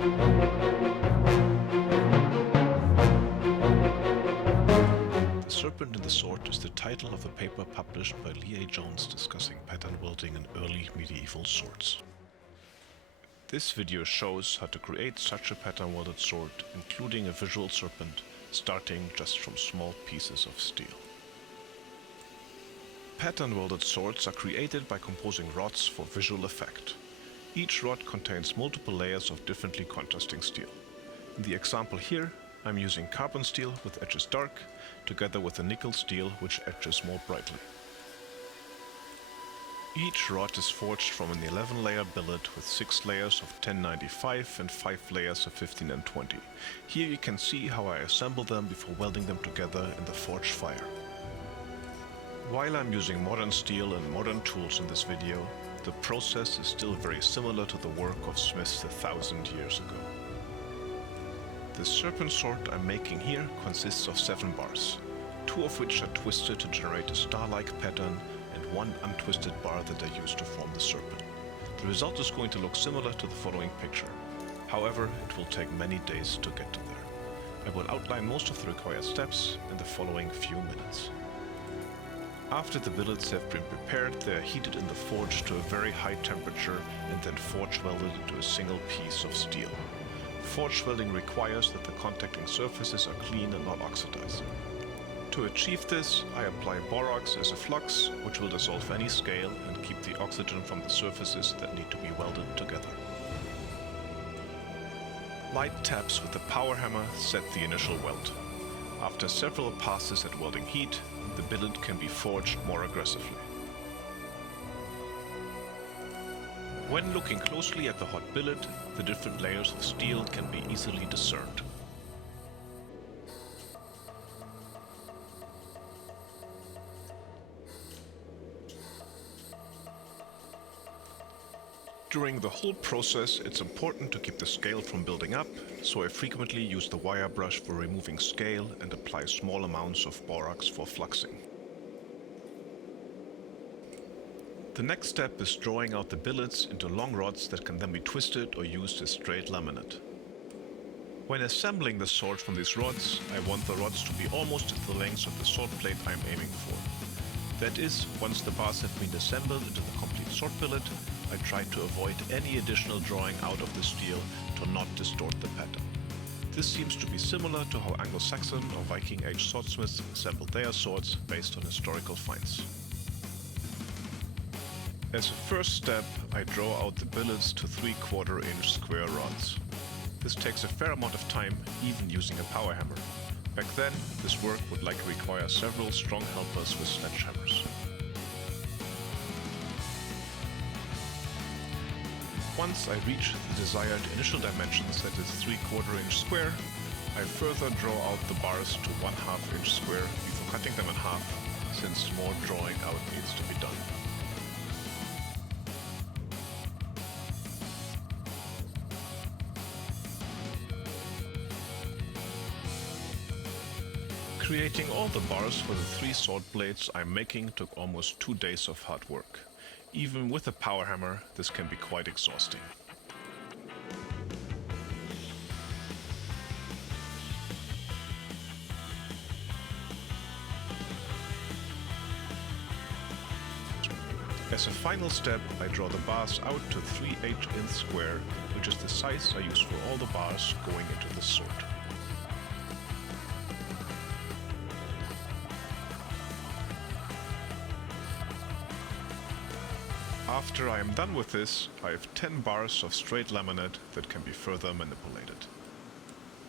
The Serpent in the Sword is the title of a paper published by Lee A. Jones discussing pattern welding in early medieval swords. This video shows how to create such a pattern welded sword, including a visual serpent, starting just from small pieces of steel. Pattern welded swords are created by composing rods for visual effect. Each rod contains multiple layers of differently contrasting steel. In the example here, I'm using carbon steel with edges dark, together with a nickel steel which edges more brightly. Each rod is forged from an 11-layer billet with 6 layers of 1095 and 5 layers of 15 and 20. Here you can see how I assemble them before welding them together in the forge fire. While I'm using modern steel and modern tools in this video, the process is still very similar to the work of smiths 1,000 years ago. The serpent sword I'm making here consists of 7 bars, 2 of which are twisted to generate a star-like pattern and 1 untwisted bar that I use to form the serpent. The result is going to look similar to the following picture. However, it will take many days to get to there. I will outline most of the required steps in the following few minutes. After the billets have been prepared, they are heated in the forge to a very high temperature and then forge welded into a single piece of steel. Forge welding requires that the contacting surfaces are clean and not oxidized. To achieve this, I apply borax as a flux, which will dissolve any scale and keep the oxygen from the surfaces that need to be welded together. Light taps with the power hammer set the initial weld. After several passes at welding heat, the billet can be forged more aggressively. When looking closely at the hot billet, the different layers of steel can be easily discerned. During the whole process, it's important to keep the scale from building up, so I frequently use the wire brush for removing scale and apply small amounts of borax for fluxing. The next step is drawing out the billets into long rods that can then be twisted or used as straight laminate. When assembling the sword from these rods, I want the rods to be almost at the length of the sword blade I'm aiming for. That is, once the bars have been assembled into the complete sword billet, I try to avoid any additional drawing out of the steel to not distort the pattern. This seems to be similar to how Anglo-Saxon or Viking-age swordsmiths assembled their swords based on historical finds. As a first step, I draw out the billets to 3/4 inch square rods. This takes a fair amount of time, even using a power hammer. Back then, this work would likely require several strong helpers with sledgehammers. Once I reach the desired initial dimensions, that is 3/4 inch square, I further draw out the bars to 1/2 inch square before cutting them in half, since more drawing out needs to be done. Creating all the bars for the 3 sword blades I'm making took almost 2 days of hard work. Even with a power hammer, this can be quite exhausting. As a final step, I draw the bars out to 3/8 inch square, which is the size I use for all the bars going into the sword. After I am done with this, I have 10 bars of straight laminate that can be further manipulated.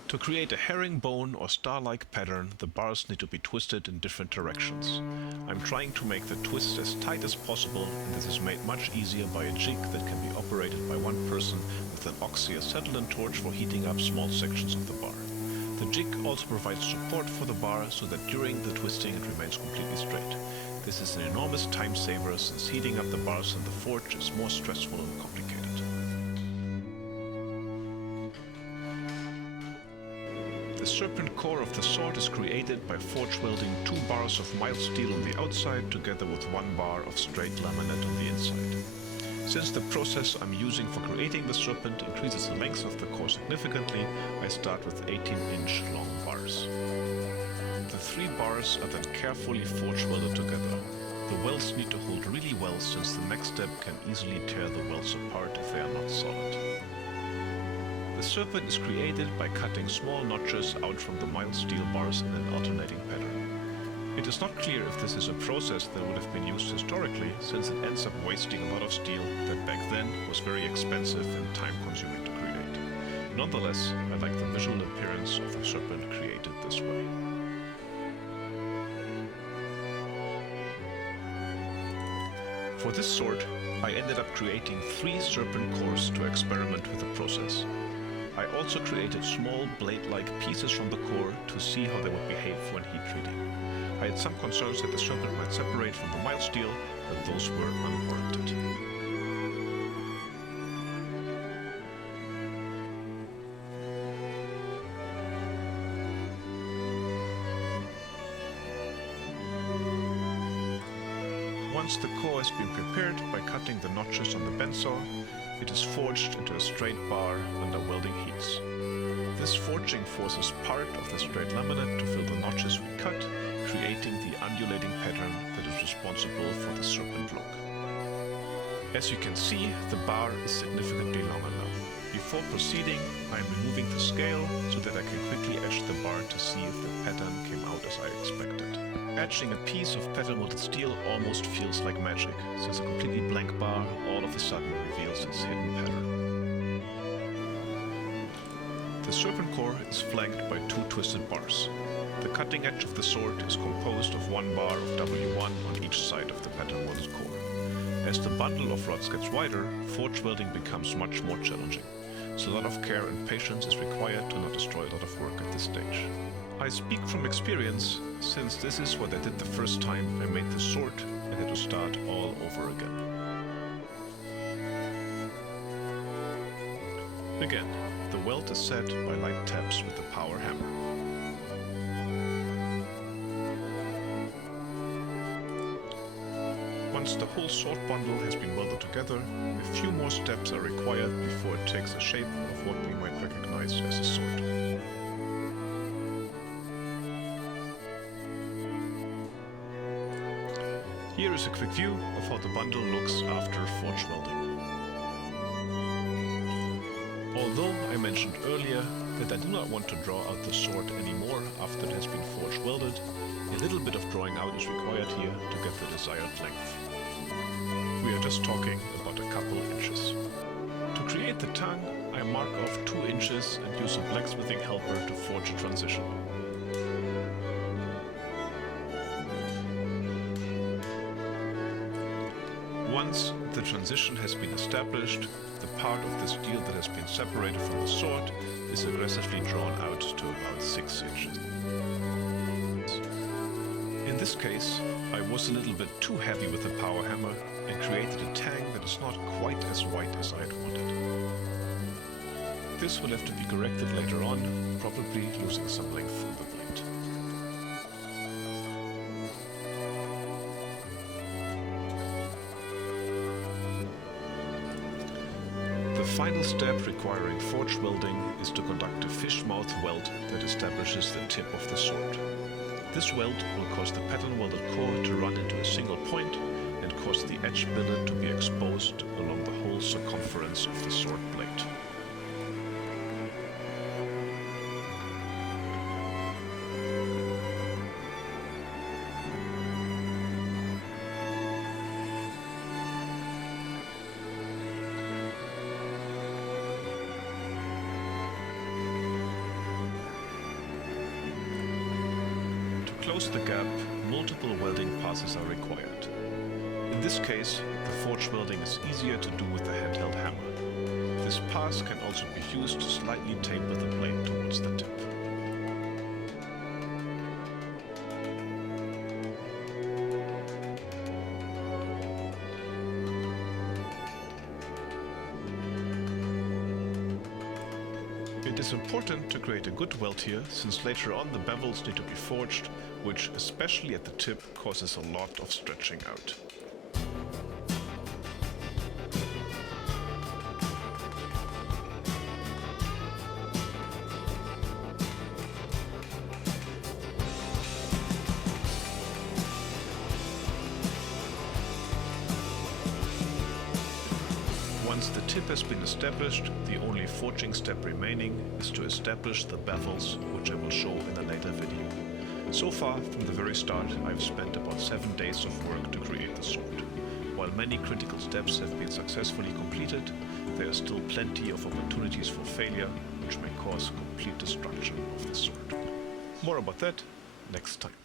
To create a herringbone or star-like pattern, the bars need to be twisted in different directions. I'm trying to make the twist as tight as possible, and this is made much easier by a jig that can be operated by one person with an oxy-acetylene torch for heating up small sections of the bar. The jig also provides support for the bar so that during the twisting it remains completely straight. This is an enormous time saver since heating up the bars in the forge is more stressful and complicated. The serpent core of the sword is created by forge welding 2 bars of mild steel on the outside together with 1 bar of straight laminate on the inside. Since the process I'm using for creating the Serpent increases the length of the core significantly, I start with 18-inch long bars. The 3 bars are then carefully forge welded together. The welds need to hold really well, since the next step can easily tear the welds apart if they are not solid. The Serpent is created by cutting small notches out from the mild steel bars in an alternating pattern. It is not clear if this is a process that would have been used historically, since it ends up wasting a lot of steel that back then was very expensive and time-consuming to create. Nonetheless, I like the visual appearance of the Serpent created this way. For this sword, I ended up creating 3 Serpent cores to experiment with the process. I also created small blade-like pieces from the core to see how they would behave when heat treating. I had some concerns that the Serpent might separate from the mild steel, but those were unwarranted. Once the core has been prepared by cutting the notches on the bend saw, it is forged into a straight bar under welding heats. This forging forces part of the straight laminate to fill the notches we cut, creating the undulating pattern that is responsible for the Serpent look. As you can see, the bar is significantly longer now. Before proceeding, I am removing the scale so that I can quickly etch the bar to see if the pattern came out as I expected. Etching a piece of pattern-welded steel almost feels like magic, since a completely blank bar all of a sudden reveals its hidden pattern. The Serpent core is flanked by 2 twisted bars. The cutting edge of the sword is composed of 1 bar of W1 on each side of the pattern-welded core. As the bundle of rods gets wider, forge welding becomes much more challenging, so a lot of care and patience is required to not destroy a lot of work at this stage. I speak from experience, since this is what I did the first time I made the sword and had to start all over again. Again, the weld is set by light taps with the power hammer. Once the whole sword bundle has been welded together, a few more steps are required before it takes the shape of what we might recognize as a sword. Here is a quick view of how the bundle looks after forge welding. Although I mentioned earlier that I do not want to draw out the sword anymore after it has been forge welded, a little bit of drawing out is required here to get the desired length. We are just talking about a couple inches. To create the tongue, I mark off 2 inches and use a blacksmithing helper to forge a transition. Once the transition has been established, the part of the steel that has been separated from the sword is aggressively drawn out to about 6 inches. In this case, I was a little bit too heavy with the power hammer and created a tang that is not quite as white as I had wanted. This will have to be corrected later on, probably losing some length from the blade. The final step requiring forge welding is to conduct a fish mouth weld that establishes the tip of the sword. This weld will cause the pattern-welded core to run into a single point and cause the edge billet to be exposed along the whole circumference of the sword blade. To close the gap, multiple welding passes are required. In this case, the forge welding is easier to do with the handheld hammer. This pass can also be used to slightly taper the blade towards the tip. It is important to create a good weld here, since later on the baffles need to be forged, which, especially at the tip, causes a lot of stretching out. Once the tip has been established, the only forging step remaining is to establish the baffles, which I will show in a later video. So far, from the very start, I've spent about 7 days of work to create the sword. While many critical steps have been successfully completed, there are still plenty of opportunities for failure, which may cause complete destruction of the sword. More about that next time.